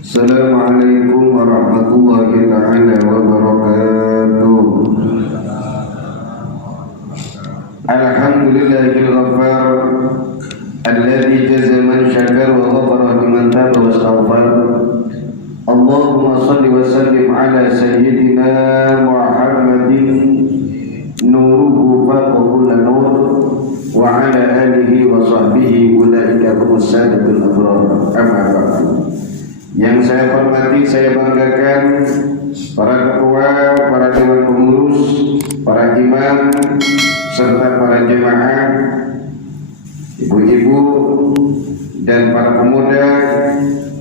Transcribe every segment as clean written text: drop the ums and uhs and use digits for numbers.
Assalamualaikum warahmatullahi ta'ala wabarakatuh. Alhamdulillahil ghafar alladzi jaza man syakar wa ghafara liman taba wastaghfar. Allahumma shalli wa sallim ala sayyidina Muhammadin nuruhu faqa kulli nur wa ala alihi wa sahbihi ulaika humus sadatul abrar. Amma ba'du. Yang saya hormati, saya banggakan para ketua, para dewan pengurus, para imam, serta para jemaah, ibu-ibu dan para pemuda,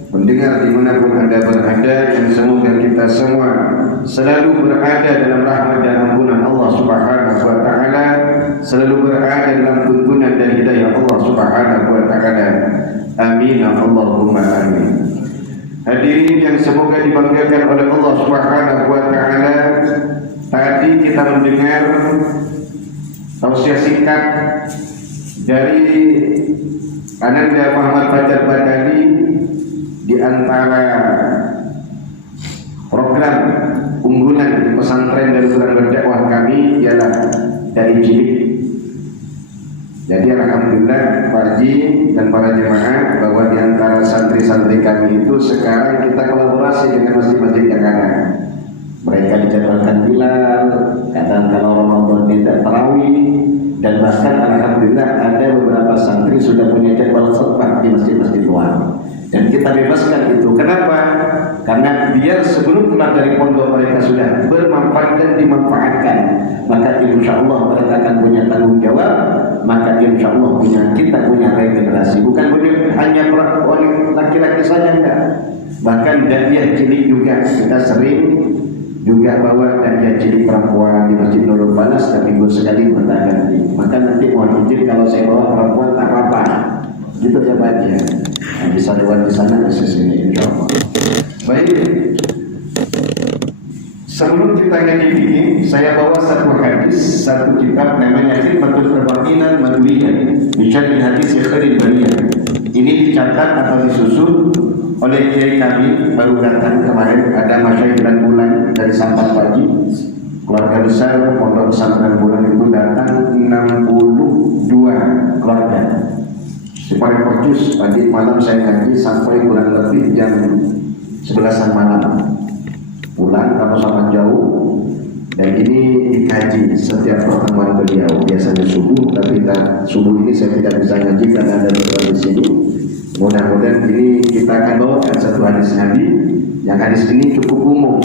pendengar dimanapun Anda berada, yang semoga kita semua selalu berada dalam rahmat dan ampunan Allah Subhanahu wa Ta'ala, selalu berada dalam tuntunan dan hidayah Allah Subhanahu wa Ta'ala. Amin Allahumma amin. Hadirin yang semoga dibanggakan oleh Allah Subhanahu wa Ta'ala, tadi kita mendengar tausiah singkat dari Ananda Muhammad Fajar Badali di antara program unggulan di pesantren dan Darul Berdakwah kami ialah dari cilik. Jadi alhamdulillah Pak Haji dan para jemaah bahwa di antara santri-santri kami itu sekarang kita kolaborasi dengan masjid-masjid yang ada. Mereka dijadwalkan Bilal, kadang kalau Ramadan tidak tarawih, dan bahkan alhamdulillah ada beberapa santri sudah punya jadwal khutbah di masjid-masjid luar. Dan kita bebaskan itu. Kenapa? Karena biar sebelum keluar dari pondok mereka sudah bermanfaat dan dimanfaatkan, maka insya Allah mereka akan punya tanggung jawab. Maka insya Allah kita punya regenerasi. Bukan hanya laki-laki saja, enggak. Bahkan da'iyah cilik juga kita sering juga bawa da'iyah cilik perempuan di Masjid Nurul Balas dan minggu sekali berganti. Maka nanti mohon izin kalau saya bawa perempuan tak apa-apa. Gitu ya Pak ya. Nah, bisa lewat di sana bisa sini insya Allah. Baik. Sebelum kita ngaji ini, saya bawa satu hadis, satu kitab namanya Khidmatul Arba'in Maduliyah, Bisyarh Hadis Khairil Bariyah. Ini dicatat atau disusun oleh kiai kami baru datang kemarin, ada Masyayikh dan Bulan dari Sampang Pagi. Keluarga besar Pondok Pesantren Bulan itu datang 62 keluarga. Supaya percus tadi malam saya ngaji sampai kurang lebih jam 11 malam. Pulang kalau sangat jauh, dan ini dikaji setiap pertemuan beliau. Biasanya subuh, tapi subuh ini saya tidak bisa ngaji karena ada di sini. Mudah-mudahan ini kita akan bawakan satu hadis Nabi. Yang hadis ini cukup umum,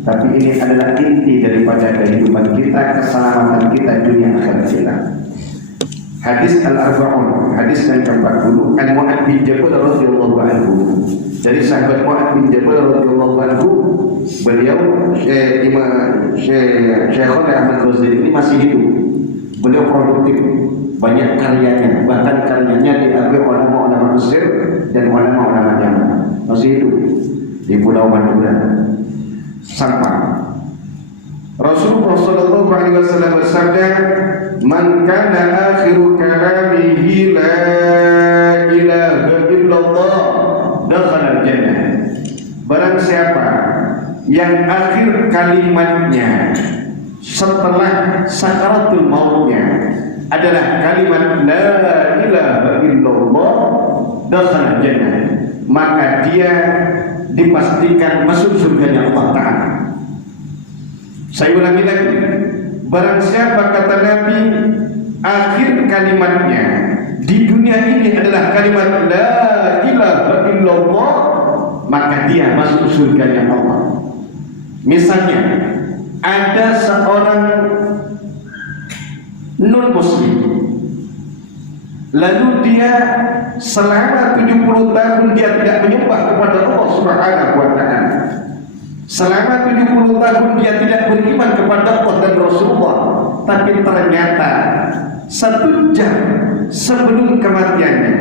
tapi ini adalah inti daripada kehidupan kita, keselamatan kita dunia akhirat kita. Hadis Al-Arba'un, hadis yang ke-40, an Mu'adz bin Jabal radhiyallahu anhu. Dari sahabat Mu'adz bin Jabal radhiyallahu anhu, beliau Syekh Ahmad Ghazali ini masih hidup. Beliau produktif, banyak karyanya, bahkan karyanya diambil ulama-ulama Mesir dan ulama-ulama Yaman. Masih hidup di Pulau Madura, Sampang. Rasulullah sallallahu alaihi wasallam bersabda, "Man kana akhiru kalamihi la ilaha illallah dakhala al-jannah." Barang siapa yang akhir kalimatnya setelah sakaratul mautnya adalah kalimat la ilaha illallah dakhala al-jannah, maka dia dipastikan masuk surganya Allah Ta'ala. Saya ulangi lagi, barang siapa kata Nabi akhir kalimatnya di dunia ini adalah kalimat la ilaha illallah, maka dia masuk surganya Allah. Misalnya ada seorang non muslim, lalu dia selama 70 tahun dia tidak menyembah kepada Allah Subhanahu wa Ta'ala. Selama 70 tahun dia tidak beriman kepada Allah dan Rasulullah, tapi ternyata 1 jam sebelum kematiannya,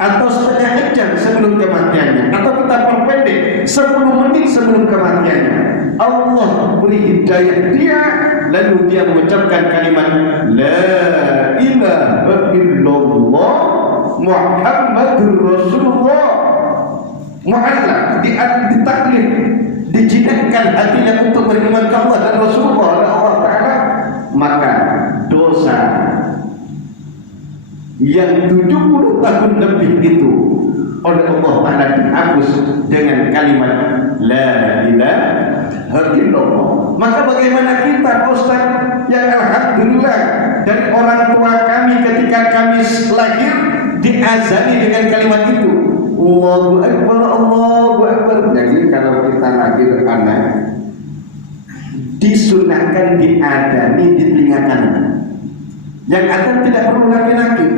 atau setengah jam sebelum kematiannya, atau kita perpendek 10 menit sebelum kematiannya, Allah beri hidayah dia, lalu dia mengucapkan kalimat la ilaha illallah Muhammadur Rasulullah, mu'allaq, ditaklif, dijinakkan hatinya untuk beriman ke Allah dan Rasulullah oleh Allah Ta'ala, maka dosa yang 70 tahun lebih itu oleh Allah Ta'ala dihapus dengan kalimat la ilaha illallah. Maka bagaimana kita, Ustaz, yang alhamdulillah dari orang tua kami ketika kami lahir diazani dengan kalimat itu, Allahu Akbar, Allahu Akbar. Jadi kalau kita lahir anak disunahkan diadani di telinga kanan. Yang ada tidak perlu laki-laki.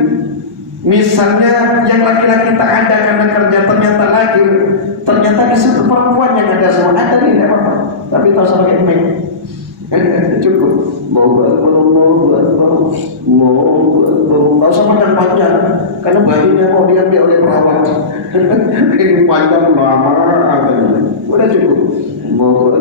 Misalnya yang laki-laki tak ada karena kerja, ternyata lahir, ternyata di situ perempuan yang ada semua, ada nih, tidak apa-apa. Tapi tahu sama kayak mic, cukup. Mau buat tahu sama dan panjang, karena bayinya mau diambil oleh perawat. Ini panjang lama, udah cukup. Mau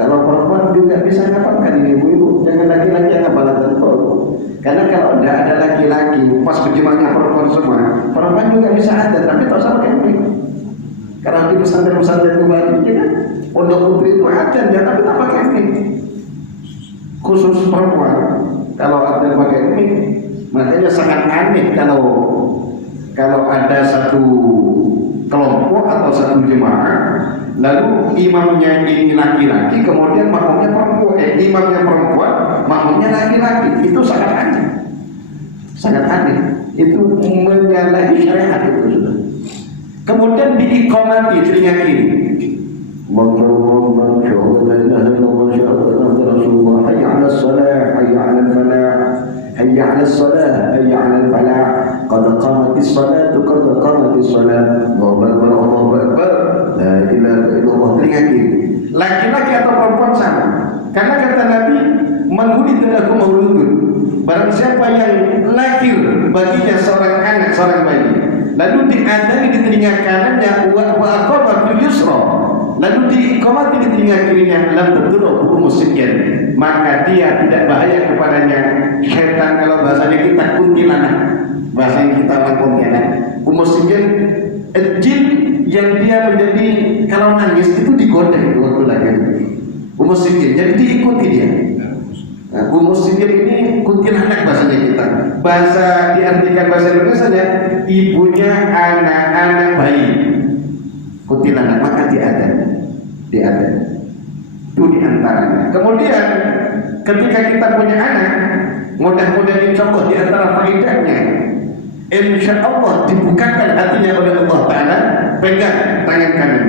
kalau perempuan juga bisa ngapalkan ini ibu-ibu, jangan laki-laki yang ngapalkan karena kalau tidak ada laki-laki pas berjumahnya perempuan semua, perempuan juga bisa ada, tapi tak usah pakai ini. Karena di pesantren-pesantren kembali ya kan, pondok putri itu ada ya, tapi tak pakai ini. Khusus perempuan, kalau ada pakai ini, makanya sangat aneh kalau ada satu kelompok atau satu jemaah, lalu imamnya ini laki-laki, kemudian makmumnya perempuan, imamnya perempuan, makmumnya laki-laki, itu sangat aneh, sangat aneh, itu menyalahi syariat itu sudah. Kemudian diiqamati telinga kiri, hayya 'alas salah, hayya 'alal falah, hayya 'alas salah, hayya 'alal falah, qad qamatis salatu, qad qamatis salat, Allahu akbar, Allahu akbar, la ilaha illallah. Telinga kiri, laki-laki atau perempuan sama, karena kata Nabi, man wulida lahu mauludun, barang siapa yang lahir baginya seorang anak, seorang bayi, lalu diadani di telinga kanannya, wa aqama fil yusra, lalu diiqamati di telinga kirinya, lam tadurru musyrikan, maka dia tidak bahaya kepadanya syaitan. Kalau bahasanya kita kuntilanak, bahasa kita kuntilanak, musyrikan, jin yang dia menjadi kalau nangis itu digoda itu waktu lahir, musyrikan, jadi diikuti dia. Nah, musyrikan ini kuntilanak bahasanya kita. Bahasa diartikan bahasa Indonesia, ibunya anak-anak bayi. Kuntilanak, maka diadani. Itu diantaranya. Kemudian ketika kita punya anak, mudah-mudahan insya Allah diantara faedahnya, insya Allah dibukakan hatinya oleh Allah Ta'ala. Pegang tangan kanan,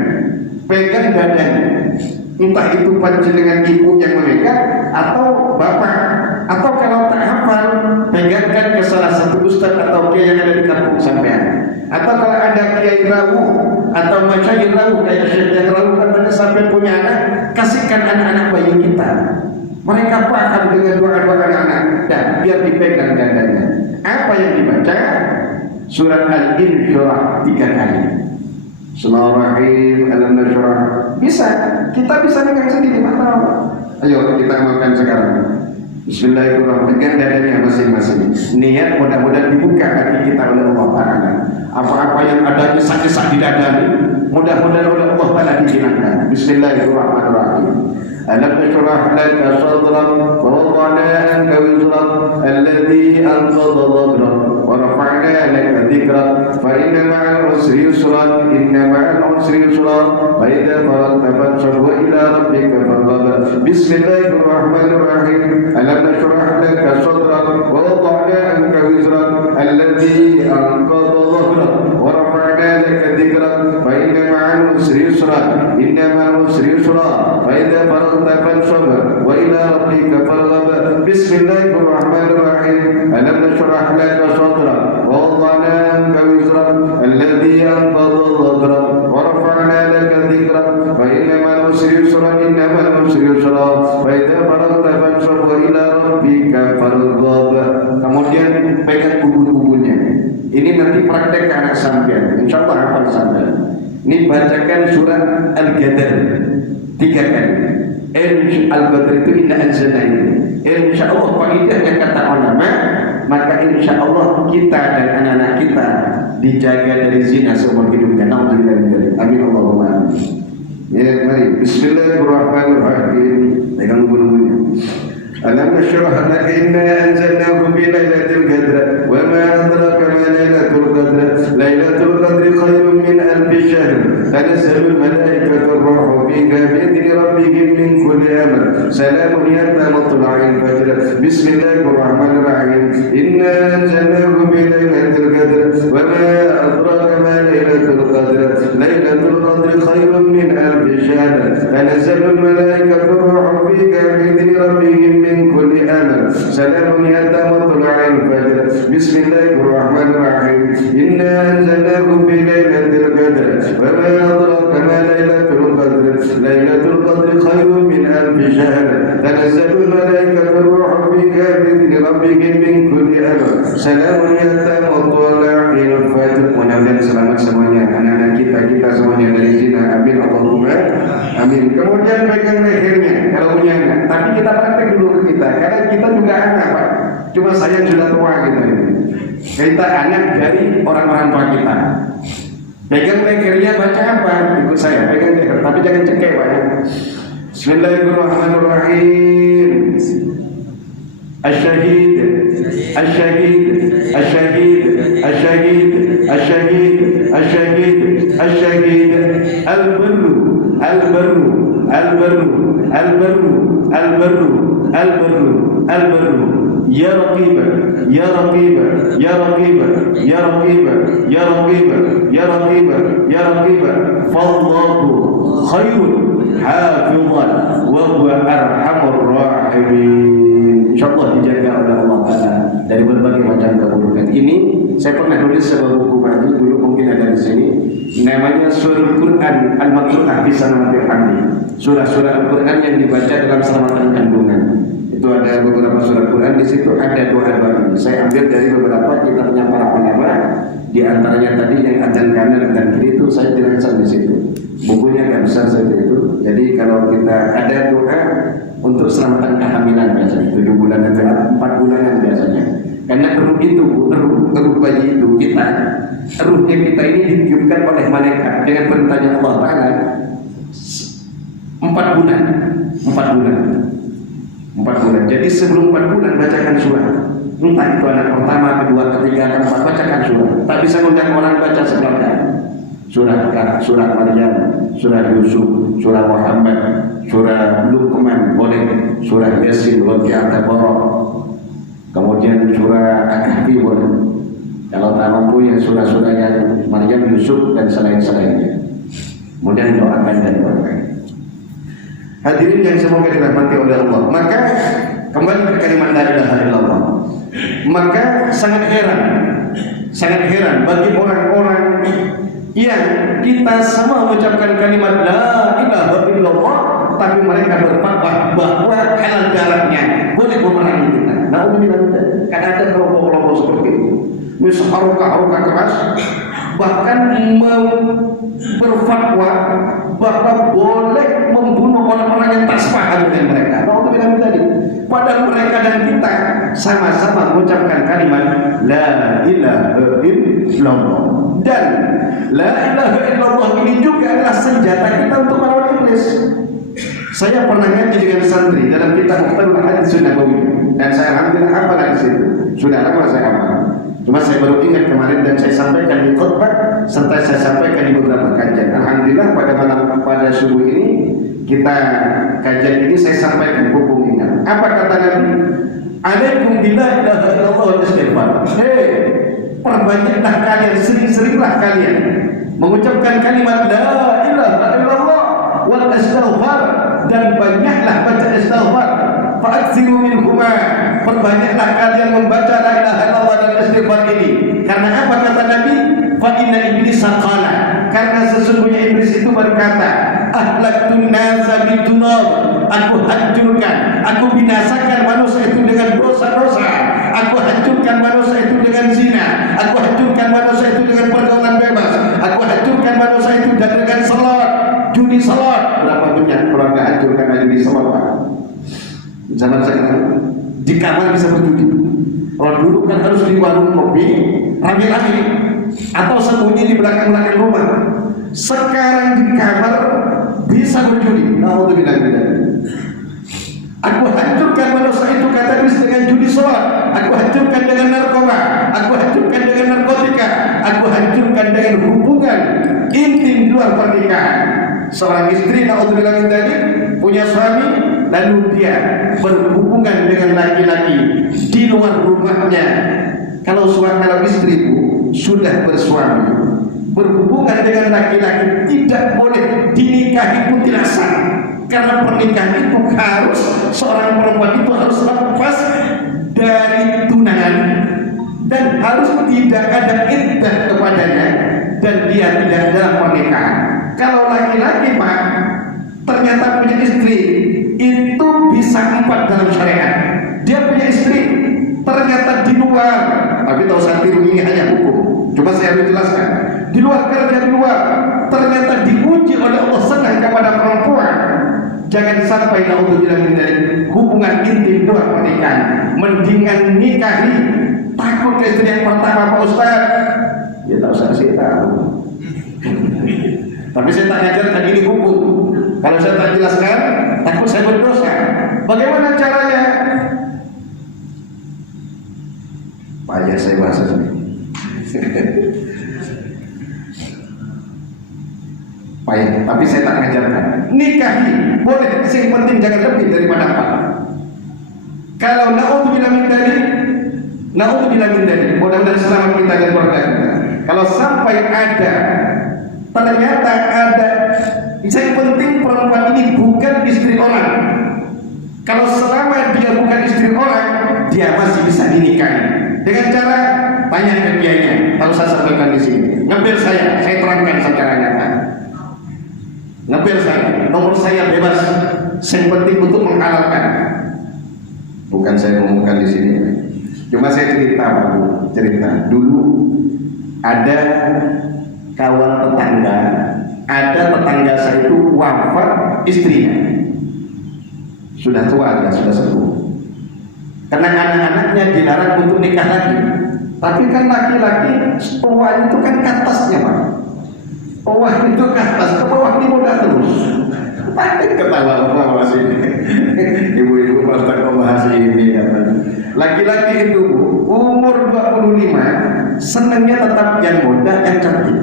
pegang dadanya, entah itu panjenengan ibu yang memegang atau bapak, atau kalau tak hafal pegangkan ke salah satu ustaz atau kiai yang ada di kampung sampean, atau kalau ada kiai rawuh atau masyayikh rawuh kayak syekh yang rawuh katanya sampai punya anak, kasihkan anak-anak bayi kita, mereka paham dengan doa-doa anak-anak, dan biar dipegang dadanya. Apa yang dibaca? Surat Al-Insyirah 3 kali. Bismillahirrahmanirrahim, alam nashrah. Bisa, kita bisa pegang sendiri, mantap. Ayo kita amalkan sekarang. Bismillahirrahmanirrahim, dadanya masing-masing. Niat mudah-mudahan dibuka hati kita oleh Allah Ta'ala. Apa-apa yang ada nyesat-nyesat di dadanya, mudah-mudahan oleh Allah Ta'ala dihilangkan. Bismillahirrahmanirrahim. Alam nashrah laka sadrak wa wada'na anka wizrak alladhi anqadha dhahrak wa rafa'na laka dhikrak fa inna ma'al usri yusra, inna ma'al usri yusra, fa idza faragta fansab wa ila rabbika farghab. Bismillahirrahmanirrahim. Alam nashrah laka sadrak wa wada'na anka wizrak alladhi anqadha dhahrak wa rafa'na laka dhikrak fa inna ma'al usri yusra, inna ma'al usri yusra, fa idza faragta fansab wa ila rabbika farghab. Bismillahirrahmanirrahim. Alam nashrah laka sadrak wa wada'na anka wizrak alladhi anqadha dhahrak wa rafa'na laka dhikrak fa inna ma'al usri yusra, inna ma'al usri yusra, fa idza faragta fansab wa ila rabbika farghab. Kemudian pegang buku-bukunya. Ini nanti praktek ke anak sampean, insyaallah hafal sampean. Ini bacakan surat Al-Ghadar 3 kali. Al-Qadr itu inna anzalnahu. Insyaallah faedahnya kata ulama, maka insyaallah kita dan anak-anak kita dijaga dari zina seumur hidupnya. Nauzubillah. Amin Allahumma amin. Ya, mari. Bismillahirrahmanirrahim. Pegang bunyi. Alam nashrah laka inna anzalnahu fi lailatul qadr wa ma adraka ma lailatul qadr. Lailatul qadri khairun min alf shahr. Tanazzalul malaikatu war-ruhu fiha bi'idzni rabbihim min kulli amr. Salamun hiya matla'il fajr. Bismillahirrahmanirrahim. Inna anzalnahu fi lailatul qadr wa ma adraka ma lailatul qadr. Lailatul qadri khairun min alf shahr. Tanazzalul malaikatu war-ruhu fiha bi'idzni rabbihim min kulli amr. Salamun hiya matla'il fajr. Bismillahirrahmanirrahim. Inna anzalnahu fi lailatul qadr wa ma adraka ma lailatul qadr. Lailatul qadri khairun min alf shahr. Tanazzalul malaikatu war-ruhu fiha bi'idzni rabbihim min kulli amr. Salamun hiya matla'il fajr. Mudah-mudahan selamat semuanya, anak-anak kita semuanya dari zina. Amin Allahumma amin. Kemudian pegang lehernya kalau punya anak. Tapi kita praktek dulu ke kita, karena kita juga anak, Pak. Cuma saya sudah tua gitu. Kita anak dari orang-orang tua kita. Pegang lehernya, baca apa? Ikut saya, pegang leher, tapi jangan cekek, Pak. Bismillahirrahmanirrahim. Asyhad asyhad asyhad asyhad asyhad asyhad asyhad al-barru al-barru al-barru al-barru al-barru al-barru al-barru ya raqib ya raqib ya raqib ya raqib ya raqib ya raqib ya raqib fallahu khairun hafizan wa huwa arhamur rahimin. Insyaallah dijaga oleh Allah Ta'ala dari berbagai macam keburukan. Ini saya pernah tulis sebuah buku baru dulu, mungkin ada di sini, namanya Surah Quran Al-Maqru'ah fi Sanamatil Hamdi. Surah-surah Al-Quran yang dibaca dalam selamatan kandungan. Itu ada beberapa surah Quran, di situ ada doa-doa ini. Saya ambil dari beberapa kitabnya para ulama, di antaranya tadi yang adzan kanan dan kiri itu saya jelaskan di situ. Bukunya agak besar seperti itu. Jadi kalau kita ada doa untuk selamatan kehamilan biasanya 7 bulan atau 4 bulanan biasanya. Karena ruh itu, ruh bayi itu kita, ruhnya kita ini ditiupkan oleh malaikat dengan perintahnya Allah Ta'ala 4 bulan. 4 bulan. Jadi sebelum 4 bulan bacakan surah. Entah itu anak pertama, kedua, ketiga, keempat, bacakan surah. Tak bisa ngundang orang baca sebenarnya. Surah Kahf, surah Maryam, surah Yusuf, surah Muhammad, surah Luqman, boleh, surah Yasin, Waqi'ah, Tabarok, kemudian surah Al-Kahfi, boleh. Kalau tak mampu ya surah-surah yang Maryam, Yusuf dan selain-selainnya. Kemudian doakan dan doakan. Hadirin yang semoga dirahmati oleh Allah. Maka kembali ke kalimat la ilaha illallah. Maka sangat heran bagi orang-orang yang kita semua mengucapkan kalimat la ilaha illallah, tapi mereka berfatwa bahwa halal darahnya boleh memerangi kita. Nauzubillah, kan ada kelompok-kelompok seperti itu. Misal haruka keras, bahkan berfatwa bahwa boleh membunuh orang-orang yang tak sepaham dengan mereka. Nauzubillah tadi. Padahal mereka dan kita sama-sama mengucapkan kalimat la ilaha illallah. Dan la ilaha illallah ini juga adalah senjata kita untuk melawan iblis. Saya pernah ngaji dengan santri dalam kitab Mukhtasar Hadits Nabawi, dan saya alhamdulillah hafal di situ. Sudah lama saya hafal. Cuma saya baru ingat kemarin dan saya sampaikan di khutbah serta saya sampaikan di beberapa kajian. Alhamdulillah pada subuh ini kita kajian ini saya sampaikan hukum ingat. Apa kata Nabi? Alaikum bila ilaha illallah wa istighfar. Perbanyaklah kalian, sering-seringlah kalian mengucapkan kalimat la ilaha illallah wal istighfar, dan banyaklah baca istighfar. Fa'aksiru minhuma, perbanyaklah kalian membaca la ilaha illallah dan istighfar ini. Karena apa kata Nabi? Fa inna iblis qala, karena sesungguhnya iblis itu berkata, ahlaktun nasa bitunab, aku hancurkan, aku binasakan manusia itu dengan dosa-dosa, aku hancurkan manusia itu dengan zina, aku hancurkan manusia itu dengan pergaulan bebas, aku hancurkan manusia itu dengan salat, judi salat. Berapa banyak keluarga hancur karena judi salat? Zaman sekarang di kamar bisa berjudi. Kalau dulu kan harus di warung kopi rame-rame atau sembunyi di belakang-belakang rumah. Sekarang di kamar bisa berjudi. Alhamdulillah. Aku hancurkan manusia itu kata Iblis dengan judi sholat. Aku hancurkan dengan narkoba. Aku hancurkan dengan narkotika. Aku hancurkan dengan hubungan intim di luar pernikahan. Seorang istri naudzubillah min dzalik punya suami, lalu dia berhubungan dengan laki-laki di luar rumahnya. Kalau istri sudah bersuami, berhubungan dengan laki-laki tidak boleh dinikahi pun tidak sah. Karena pernikahan itu harus seorang perempuan itu harus lepas dari tunangan dan harus tidak ada iddah kepadanya dan dia tidak dalam pernikahan. Kalau laki-laki Pak ternyata punya istri itu bisa 4 dalam syariat. Dia punya istri ternyata di luar, tapi tahu saya tiru ini hanya hukum. Coba saya jelaskan. Di luar kerja di luar ternyata diuji oleh Allah senang kepada perempuan. Jangan sampai naudzubillah min dzalik hubungan intim luar pernikahan. Mendingan nikahi. Takut ke istri yang pertama Pak Ustaz. Ya tahu saya tahu. Tapi saya tak ngajarkan ini hukum. Kalau saya tak jelaskan, takut saya berdosa. Bagaimana caranya? Payah saya bahasa ini. Payah, tapi saya tak ngajarkan. Nikahi boleh, yang penting jangan lebih daripada 4. Kalau naudzubillah min dzalik, mudah-mudahan selamat kita dan keluarga kita. Kalau sampai ternyata ada, yang penting perempuan ini bukan istri orang. Kalau selama dia bukan istri orang, dia masih bisa dinikahi. Dengan cara tanya ke kiainya. Kalau saya sampaikan di sini, ngambil saya terangkan secara nyata. Ngambil saya, nomor saya bebas. Yang penting untuk menghalalkan. Bukan saya ngomongkan di sini. Cuma saya cerita dulu ada kawan tetangga, ada tetangga saya itu wafat istrinya, sudah tua, sudah sepuh. Karena anak-anaknya dilarang untuk nikah lagi. Tapi kan laki-laki tua itu kan ke atasnya Pak. Tua itu ke atas, ke bawah ini muda terus. Tapi ketawa masih ibu-ibu pasti membahas ini. Laki-laki itu umur 25 senangnya tetap yang muda, yang cantik.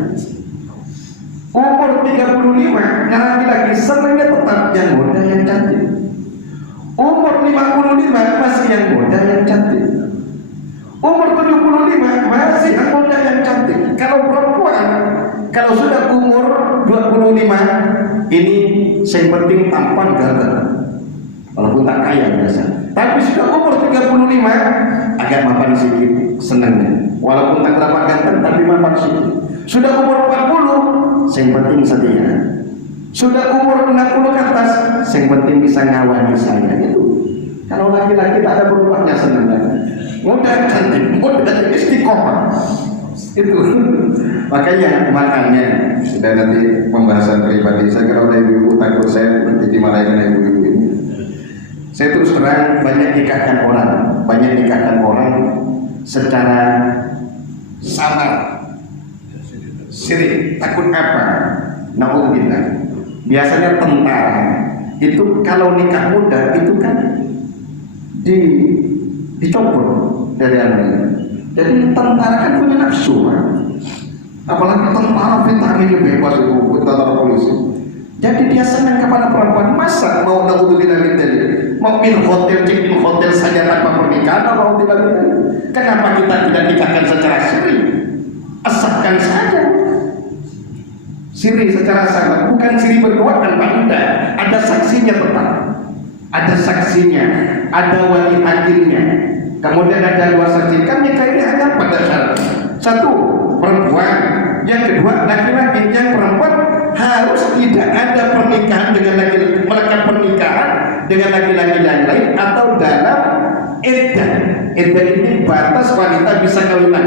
Umur 35 laki-laki senangnya tetap yang muda, yang cantik. Umur 55 masih yang muda, yang cantik. Umur 75 masih yang muda, yang cantik. Kalau perempuan, kalau sudah umur 25 ini yang penting tampan gagah, walaupun tak kaya biasa. Tapi sudah umur 35 agak mapan sedikit, senangnya. Walaupun tak berapa ganteng tapi mapan sedikit. Sudah umur 40 yang penting setia. Sudah umur 60 ke atas yang penting bisa ngawani saya. Itu kalau laki-laki tak ada berubahnya senangnya. Mudah cantik, mudah istiqomah. Itu makanya sudah nanti pembahasan pribadi. Saya kira oleh ibu takut saya berarti dimarahin oleh ibu-ibu ini. Saya terus terang banyak nikahkan orang secara samar, sirik. Takut apa? Naudzubillah. Biasanya tentara itu kalau nikah muda itu kan dicopot dari anaknya. Jadi tentara kan punya nafsu, apalagi tentara vitaminnya bebas itu, tentara polisi. Jadi dia senang kepada perempuan. Masa mau naudzubillah min dzalik, mau check-in hotel saja tanpa pernikahan, naudzubillah min dzalik. Kenapa kita tidak nikahkan secara siri? Asahkan saja. Siri secara sama, bukan siri berdua kan Pak, tidak. Ada saksinya tetap. Ada saksinya, ada wali hakimnya. Kemudian ada 2 saksi. Kan nikah ini hanya pada syarat. 1, perempuan. Yang kedua, laki-laki. Yang perempuan harus tidak ada pernikahan dengan laki-laki, melakukan pernikahan dengan laki-laki lain atau dalam iddah. Iddah ini batas wanita bisa kawinan.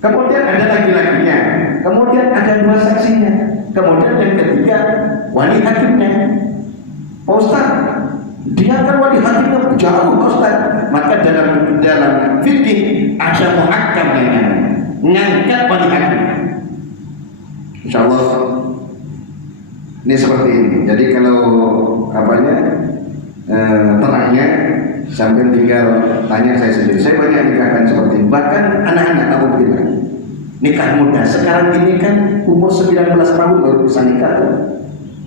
Kemudian ada laki-lakinya. Kemudian ada 2 saksinya. Kemudian yang ketiga, wali hakimnya. Pak Ustaz, Dia kan wali hatinya jauh Ustaz. Maka dalam fikih ada muhakkam yang ngangkat wali hati. Insyaallah ini seperti ini. Jadi kalau terangnya sampai tinggal tanya saya sendiri. Saya banyak nikahkan seperti ini. Bahkan anak-anak aku begini. Nikah muda. Sekarang ini kan umur 19 tahun baru bisa nikah.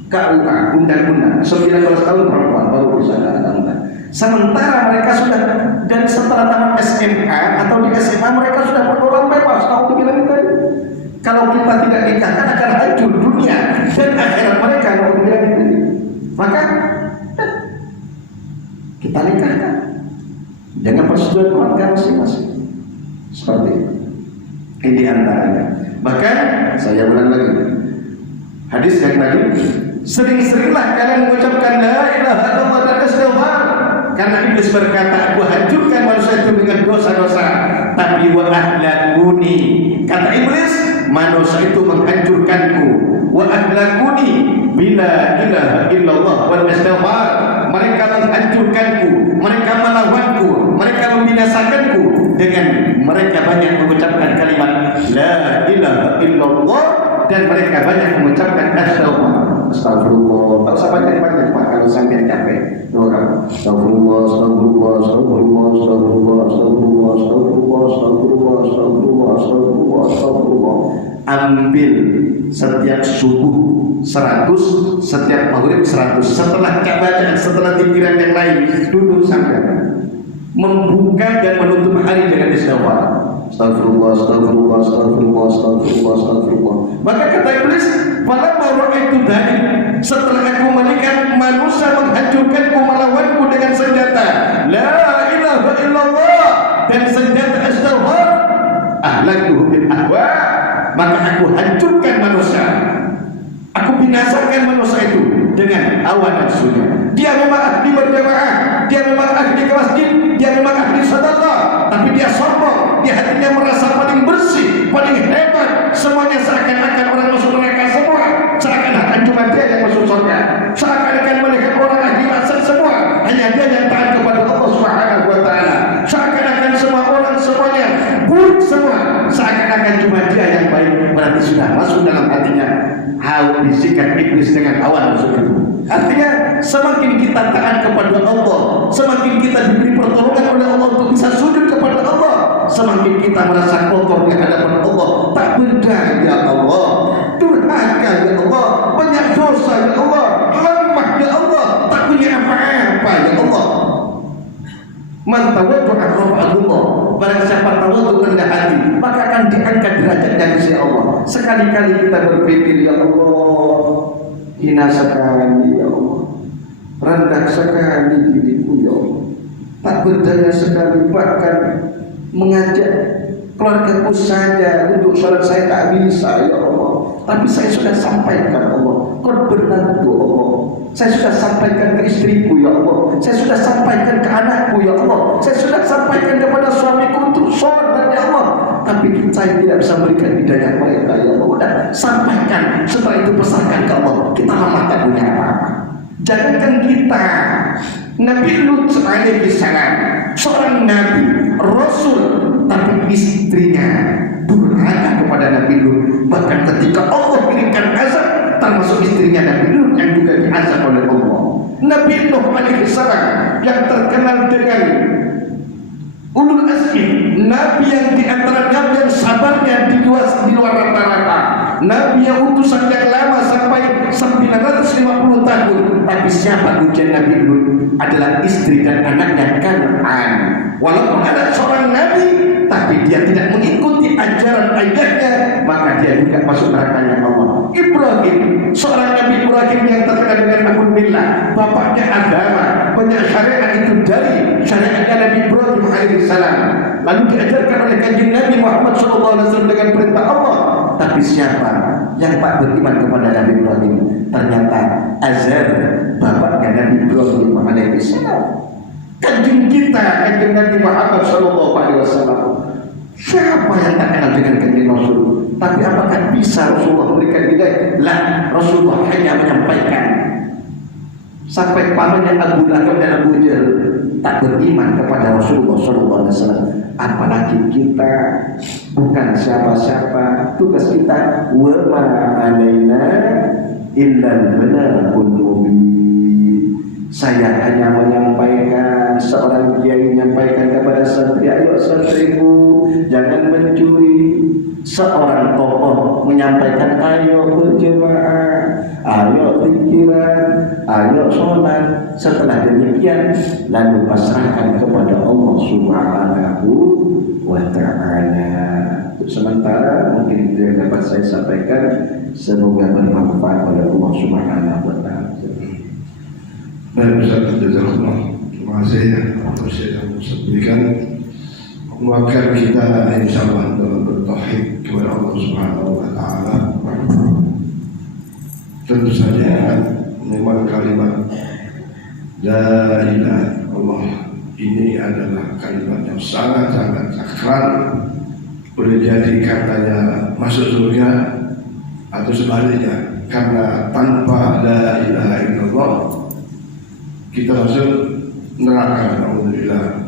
KUA, undang-undang 19 tahun perempuan baru bisa nikah. Sementara mereka sudah, dan setelah tamat SMA atau di SMA mereka sudah pergaulan bebas. Tahu begini tadi? Kalau kita tidak nikahkan akan hancur dunia dan akhirat mereka. Kalau begini tadi, maka kita nikahkan dengan persetujuan keluarga masing-masing. Seperti itu. Ini antaranya. Bahkan saya ulang lagi hadis yang tadi, sering-seringlah kalian mengucapkan la ilaha illallah dan istighfar, karena iblis berkata, aku hancurkan manusia itu dengan dosa-dosa, tapi wa ahlakuni, kata iblis, manusia itu menghancurkanku, wa ahlakuni bila ilaha illallah wal istighfar, mereka menghancurkanku, mereka melawanku, mereka membinasakanku dengan mereka banyak mengucapkan kalimat la ilaha illallah dan mereka banyak mengucapkan astagfirullah. Tak usah banyak-banyak Pak, kalau sampai capek doa astagfirullah, astagfirullah, astagfirullah, astagfirullah, astagfirullah, astagfirullah, astagfirullah, astagfirullah, astagfirullah, astagfirullah. Ambil setiap subuh 100, setiap maghrib 100. Setelah bacaan, setelah pikiran yang lain, duduk sampai membuka dan menutup hari dengan istighfar. Astagfirullah, astagfirullah, astagfirullah, astagfirullah, astagfirullah. Maka kata iblis, falamma ra'aitu dhalik, setelah aku melihat manusia menghancurkanku, melawanku dengan senjata la ilaha illallah dan senjata istighfar, ahlaktuhu bil ahwa, maka aku hancurkan manusia, aku binasakan manusia itu dengan hawa nafsunya. Dia memang ahli berjamaah, dia memang ahli ke masjid, dia memang ahli sedekah, tapi dia sombong, dia hatinya merasa paling bersih, paling hebat, semuanya seakan-akan orang masuk neraka semua, seakan-akan cuma dia yang masuk surga, seakan-akan melihat orang ahli maksiat semua, hanya dia yang taat kepada Allah Subhanahu wa taala, seakan-akan semua orang semuanya buruk semua, seakan-akan cuma dia yang baik. Berarti sudah masuk dalam hatinya hawa bisikan iblis dengan hawa nafsu itu. Artinya semakin kita taat kepada Allah, semakin kita diberi pertolongan oleh Allah untuk bisa sujud kepada Allah, semakin kita merasa kotor di hadapan Allah, tak berdaya ya Allah, durhaka ya Allah, banyak dosa ya Allah, lemah ya Allah, tak punya apa-apa ya Allah. Man tawaddu'a rafa'ahullah, barang siapa tawaddu rendah hati, maka akan diangkat derajatnya di Allah. Sekali-kali kita berpikir ya Allah, hina sekali ya Allah, rendah sekali diriku ya Allah, tak berdaya sekali, bahkan mengajak keluargaku saja untuk sholat saya tak bisa ya Allah, tapi saya sudah sampaikan Allah, korban itu Allah, saya sudah sampaikan ke istriku ya Allah, saya sudah sampaikan ke anakku ya Allah, saya sudah sampaikan kepada suamiku untuk sholat ya Allah, tapi saya tidak bisa berikan hidayah mereka ya Allah. Udah sampaikan, setelah itu pesankan ke Allah, kita lama tak punya apa-apa. Jangankan kita, Nabi Lut alaihi salam, seorang nabi, rasul, tapi istrinya durhaka kepada Nabi Lut. Bahkan ketika Allah berikan azab, termasuk istrinya Nabi Lut yang juga diazab oleh Allah. Nabi Nuh alaihi salam yang terkenal dengan ulul azmi, nabi yang di antara nabi yang sabarnya di luar rata-rata, nabi yang utusan yang lama sampai 950 tahun. Tapi siapa ujian Nabi Lut? Adalah istri dan anaknya Kan'an. Walaupun ada seorang nabi, tapi dia tidak mengikuti ajaran ayahnya, maka dia juga masuk nerakanya Allah. Ibrahim, seorang Nabi Ibrahim yang terkenal dengan Abul Millah, bapaknya agama, banyak syariat itu dari syariatnya Nabi Ibrahim alaihissalam, lalu diajarkan oleh kanjeng Nabi Muhammad SAW dengan perintah Allah. Tapi siapa yang tak beriman kepada Nabi Ibrahim? Ternyata Azar, bapaknya Nabi Ibrahim alaihissalam. Kanjeng kita, kanjeng Nabi Muhammad SAW, siapa yang tak kenal dengan kanjeng Rasul? Tapi apakah bisa Rasulullah memberikan hidayah? Lah, Rasulullah hanya menyampaikan Sampai pamannya Abu Lahab dan Abu Jahal tak beriman kepada Rasulullah SAW. Apalagi kita bukan siapa-siapa. Tugas kita wa ma alaina illal balagul mubin. Saya hanya menyampaikan, seorang kiai menyampaikan kepada santri, ayo santriku jangan mencuri. Seorang tokoh menyampaikan, ayo berjemaah, ayo pikiran, ayo sholat. Setelah demikian lalu pasrahkan kepada Allah Subhanahu wa ta'ala. Sementara mungkin itu yang dapat saya sampaikan. Semoga bermanfaat oleh Allah Subhanahu wa ta'ala. Baik, Ustaz, jazakallah. Terima kasih ya atas yang Ustaz berikan. Menguatkan kita insyaallah dalam bertauhid kepada Allah Subhanahu wa taala. Tentu saja memang kalimat la ilaha illallah ini adalah kalimat yang sangat-sangat sakral. Boleh jadi katanya masuk surga atau sebaliknya, karena tanpa la ilaha illallah kita masuk neraka. Alhamdulillah.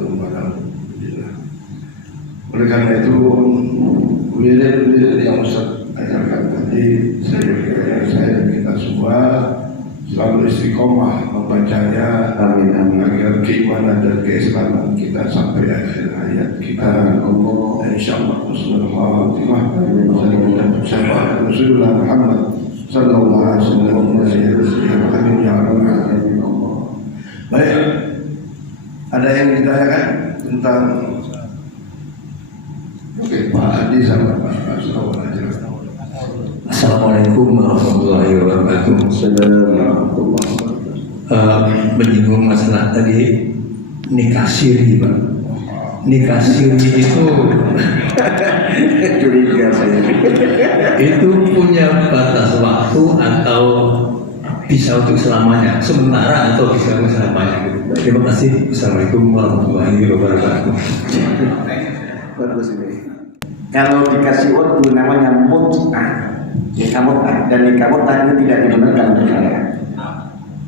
Oleh karena itu wirid yang Ustaz ajarkan tadi, saya kita semua selalu istiqomah membacanya. Amin, amin. Agar keimanan dan keislaman kita sampai akhir hayat kita. Insyaallah husnul khatimah. Bersama Rasulullah Muhammad sallallahu alaihi wasallam. Amin ya rabbal alamin. Baik, ada yang ditanyakan tentang Pak Adi sama Pak Sulawesi. Assalamualaikum warahmatullahi wabarakatuh. Menyinggung masalah tadi nikah siri, Pak. Nikah siri itu curiga saya. Itu punya batas waktu atau bisa untuk selamanya, sementara atau bisa untuk selamanya gitu. Terima kasih. Assalamualaikum warahmatullahi wabarakatuh. Bagus ini. Kalau dikasih waktu namanya mut'ah, nikah mut'ah, dan nikah mut'ah ini tidak dibenarkan oleh syariat.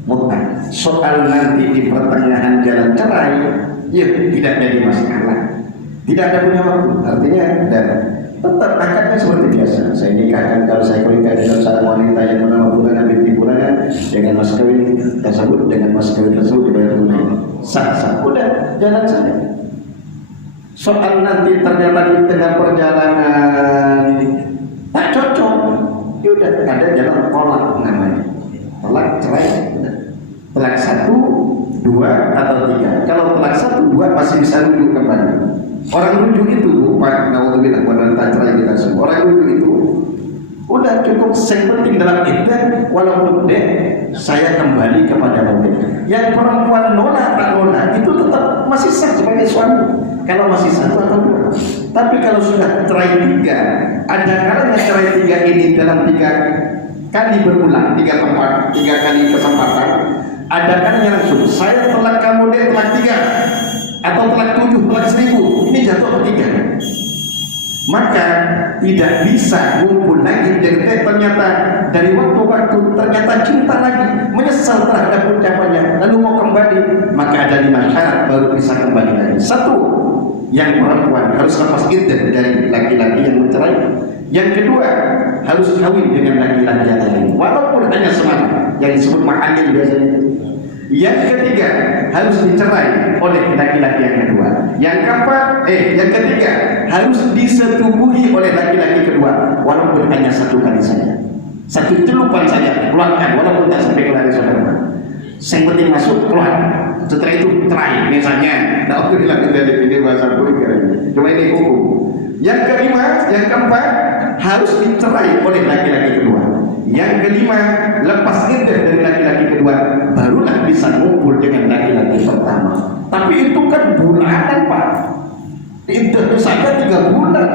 Mut'ah. Soal nanti di pertengahan jalan cerai, ya tidak jadi masalah. Tidak ada punya waktu. Artinya dan tetap akadnya seperti biasa. Saya nikahkan, kalau saya menikah dengan seorang wanita yang bernama Fulana binti Fulana dengan mas kawin tersebut, dengan mas kawin tersebut dibayar tunai. Sah-sah, udah jalan saja. Soal nanti ternyata di tengah perjalanan tak cocok, yaudah ada jalan tolak namanya, tolak cerai. Tolak 1, 2 atau 3. Kalau tolak 1, 2 masih bisa rujuk kembali. Orang rujuk itu, Pak, naudzubillah, wanita cerai kita semua. Orang rujuk itu udah cukup, yang penting dalam iddah, walaupun deh saya kembali kepada mereka. Yang perempuan nolak tak nolak itu tetap masih sah sebagai suami. Kalau masih 1 atau 2. Tapi kalau sudah cerai 3, ada kalanya cerai 3 ini dalam 3 kali berulang, 3 tempat, 3 kali kesempatan. Ada kalanya langsung saya tolak kamu deh, tolak 3 atau tolak 7, tolak 1000. Ini jatuh ke 3. Maka tidak bisa ngumpul lagi dan ternyata dari waktu-waktu ternyata cinta lagi, menyesal terhadap ucapannya, lalu mau kembali, maka ada 5 syarat baru bisa kembali lagi. 1, yang perempuan harus lepas iddah dari laki-laki yang mencerai. Yang kedua, harus kawin dengan laki-laki yang lain, walaupun hanya semalam, yang disebut ma'anil biasanya. Yang ketiga, harus dicerai oleh laki-laki yang kedua. Yang keempat, yang ketiga, harus disetubuhi oleh laki-laki kedua, walaupun hanya 1 kali saja. 1 celupan saja, keluarkan, walaupun tak sampai keluar saudara. Yang penting masuk, keluar. Setelah itu cerai, misalnya. Nah, aku bilang dari ini bahasa politik. Cuma ini hukum. Yang kelima, yang keempat, harus dicerai oleh laki-laki kedua. Yang kelima, lepas iddah dari laki-laki kedua, barulah bisa ngumpul dengan laki-laki pertama. Tapi itu kan bulanan, Pak. Iddah saja 3 bulan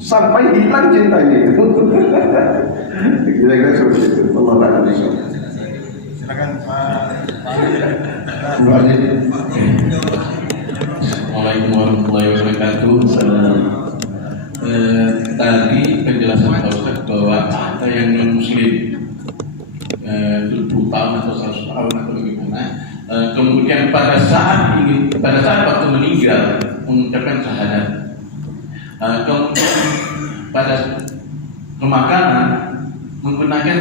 sampai hilang cintanya itu. Kira-kira seperti itu. Allah Ta'ala. Silakan Pak. Assalamualaikum warahmatullahi wabarakatuh. Tadi penjelasan Pak Ustaz bahwa ada yang non muslim 70 tahun atau 100 tahun atau bagaimana. Kemudian pada saat waktu meninggal mengucapkan syahadat. Kemudian pada pemakaman menggunakan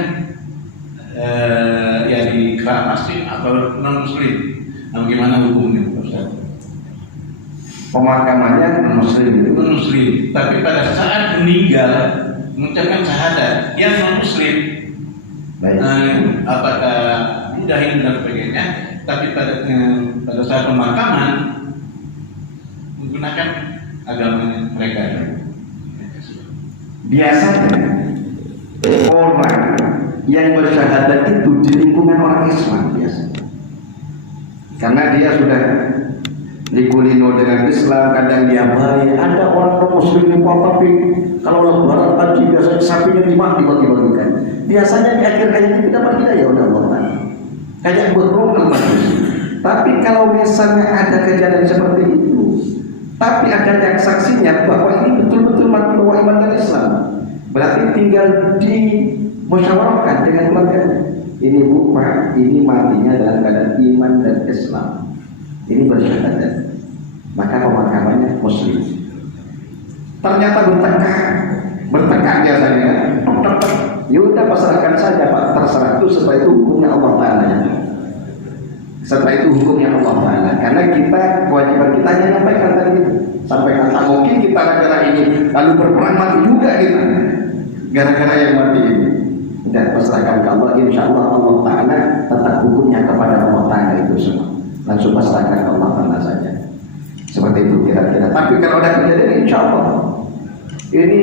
ya di kerak masjid atau non muslim. Bagaimana hukumnya, Ustaz? Pemakamannya non-muslim. Non-muslim, tapi pada saat meninggal mengucapkan syahadat yang non-muslim. Baik. Apakah mudahin dan sebagainya, tapi pada saat pemakaman menggunakan agama mereka. Biasanya orang yang bersyahadat itu di lingkungan orang Islam biasanya, karena dia sudah dikulino dengan Islam, kadang dia baik. Ada orang muslim di tapi kalau lebaran haji biasanya sapinya 5 dibagi-bagikan. Biasanya di akhir kayak ini dapat hidayah udah Allah. Kayak berprogram bagus. Tapi kalau misalnya ada kejadian seperti itu, tapi ada yang saksinya bahwa ini betul-betul mati bawa iman dan Islam, berarti tinggal dimusyawarahkan dengan keluarganya. Ini bu, Pak, ini matinya dalam keadaan iman dan Islam. Ini bersyahadat, maka pemakamannya muslim. Ternyata bertengkar biasanya. Yaudah pasrahkan saja Pak, terserah itu setelah itu hukumnya Allah Ta'ala. Setelah itu hukumnya Allah Ta'ala. Karena kita kewajiban kita hanya sampaikan tadi itu. Sampaikan, tak mungkin kita gara-gara ini lalu berperang mati juga kita. Gara-gara yang mati ini. Dan pasrahkan ke Allah, insya Allah Allah Ta'ala tetap hukumnya kepada Allah Ta'ala itu semua. Langsung pasrahkan ke Allah Ta'ala saja. Seperti itu kira-kira. Tapi kalau ada kejadian insya Allah ini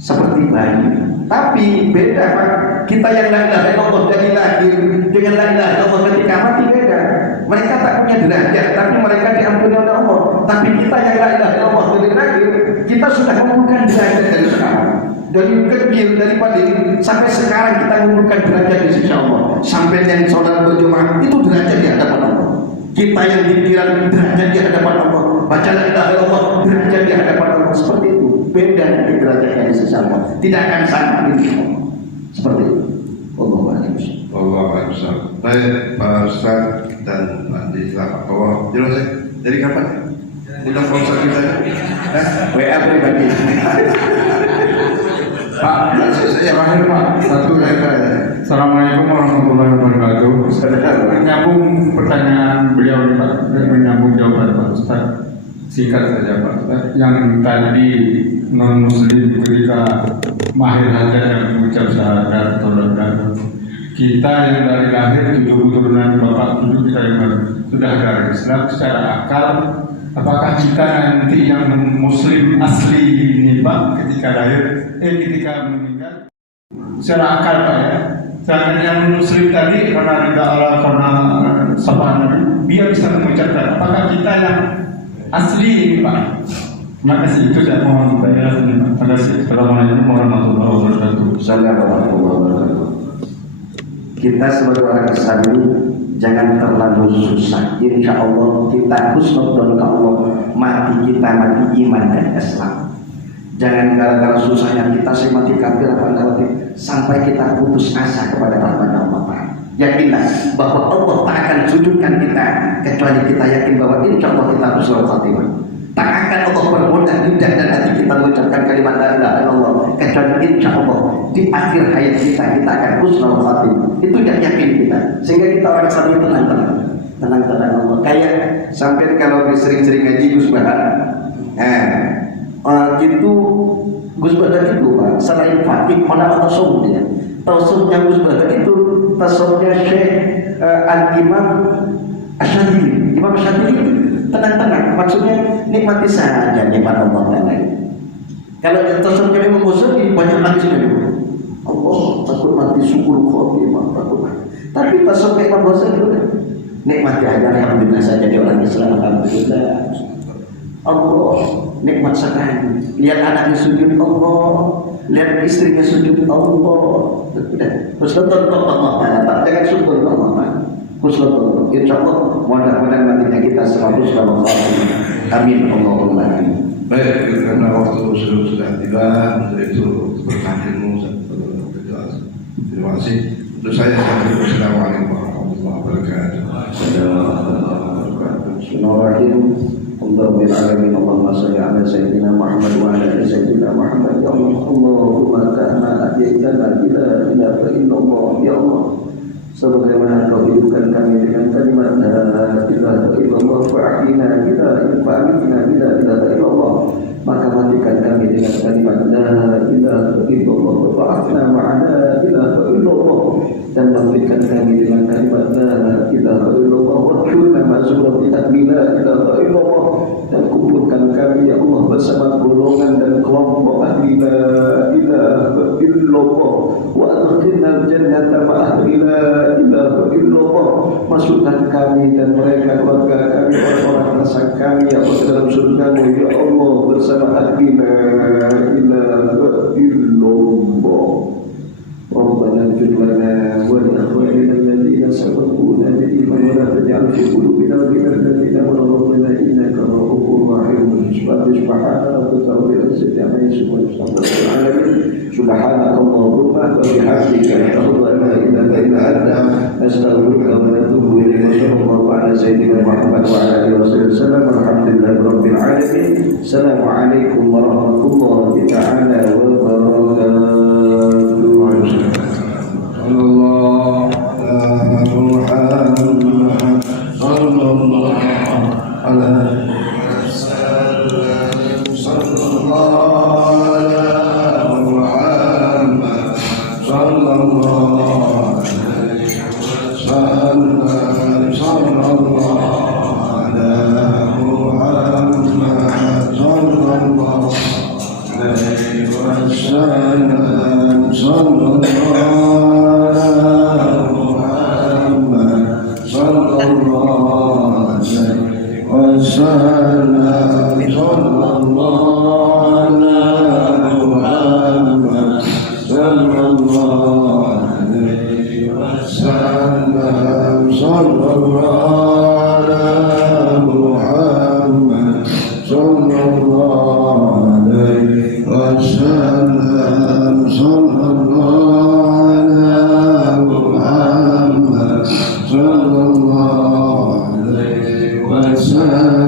seperti bayi. Tapi beda Pak. Kita yang la ilaha illallah dari lahir dengan la ilaha illallah ketika mati beda. Mereka tak punya derajat, tapi mereka diampuni oleh Allah. Tapi kita yang la ilaha illallah dari lahir, kita sudah mengumpulkan derajat dari sekarang. Dari kecil, dari paling sampai sekarang kita mengumpulkan derajat di sisi Allah. Sampai yang saudara berjemaah itu derajat di hadapan Allah. Kita yang pikiran derajat di hadapan Allah. Baca la ilaha illallah derajat di hadapan Allah. Seperti itu. Beda dari derajatnya di sisi Allah. Tidak akan sama insyaallah. Seperti itu. Wallahu a'lam. Baik, Pak Ustaz dan Pak Andi, selamat Allah. Jelas ya? Dari kapan? Undang sponsor kita. WA pribadi. Pak, saya lahir Pak. Satu ya. Assalamualaikum warahmatullahi wabarakatuh. Menyambung pertanyaan beliau nih Pak, menyambung jawaban Pak Ustaz. Singkat saja Pak Ustaz. Yang tadi non muslim ketika mahir hajat yang mengucap syahadat atau dan kita yang dari lahir 7 turunan bapak 7 kita yang sudah dari Islam secara akal, apakah kita nanti yang muslim asli ini Pak ketika lahir ketika meninggal secara akal Pak ya, sedangkan yang muslim tadi karena ridha Allah karena sapaan Nabi dia bisa mengucapkan, apakah kita yang asli ini Pak? Terima kasih, itu saya mohon penjelasan. Terima kasih. Assalamualaikum warahmatullahi wabarakatuh. Assalamualaikum warahmatullahi wabarakatuh. Kita sebagai orang Islam ini jangan terlalu susah. Insya Allah kita husnudon ke Allah. Mati kita mati iman dan Islam. Jangan gara-gara susahnya kita mati kafir apa sampai kita putus asa kepada rahmat Allah. Yakinlah bahwa Allah tak akan sujudkan kita kecuali kita yakin bahwa insya Allah kita husnul khatimah. Tak akan Allah bermudah lidah dan hati kita mengucapkan kalimat la ilaha illallah kecuali insya Allah di akhir hayat kita akan husnul khatimah. Itu yang yakin kita, sehingga kita orang Islam tenang Allah. Kayak sampai kalau sering-sering ngaji Gus Bahar, itu Gus Bahar itu Pak, selain Fatih mana tasawuf dia, tasawufnya Gus Bahar itu tasawufnya Syekh Al-Imam Asyadili, Imam Asyadili. Tenang-tenang, maksudnya nikmati saja nikmat Allah Ta'ala. Kalau tasawufnya Imam Ghazali banyak hadisnya dulu. Allah takut mati syukur khotimah takut mati. Tapi tasawufnya Imam Ghazali udah nikmati aja, alhamdulillah saja di orang Islam, alhamdulillah. Allah nikmat sekali. Lihat anaknya sujud Allah, lihat istrinya sujud Allah. Udah, terus tonton Allah Ta'ala, jangan syukur Allah Ta'ala. Husnul, insya Allah mudah-mudahan matinya kita selalu selamat. Amin Allahumma amin. Baik, karena waktu sudah tiba, untuk itu berkah ilmu. Terima kasih. Untuk saya, assalamualaikum warahmatullahi wabarakatuh. Bismillahirrahmanirrahim. Rabbil alamin, Allahumma shalli ala sayyidina Muhammad wa ala ali sayyidina Muhammad. Ya Allah, Allahumma kama ahyaytana bila ilaha illallah. Ya Allah, sebagaimana Kau hidupkan kami dengan kalimat la ilaha illallah, fa'ina bila ilaha illallah, maka matikan kami dengan kalimat la ilaha illallah, fa'afna ma'ana ilaha illallah, dan matikan kami dengan kalimat la ilaha illallah, wa'jurna ma'zurati la ilaha illallah, dan kumpulkan kami ya Allah bersama golongan dan kelompok ahli la ilaha illallah, wa adkhilna jannata ma'ahli la ilaha illallah, masukkan kami dan mereka keluarga kami, orang-orang masa kami ya Allah dalam surga-Mu ya Allah bersama ahli la ilaha illallah. Rabbana ighfir lana wa li ikhwanina alladhina sabaquna bil iman wa la taj'al fi qulubina ghillan lil ladzina amanu rabbana innaka ra'ufur rahim. Subhana rabbika rabbil izzati amma yasifun wa salamun ala al-mursalin. Subhanakallahumma wa bihamdika ashhadu an la ilaha illa anta astaghfiruka wa atubu ilaik. Sallallahu ala sayyidina Muhammad wa ala alihi wasallam. Alhamdulillahi rabbil alamin. Assalamualaikum warahmatullahi ta'ala wabarakatuh. Wasallam.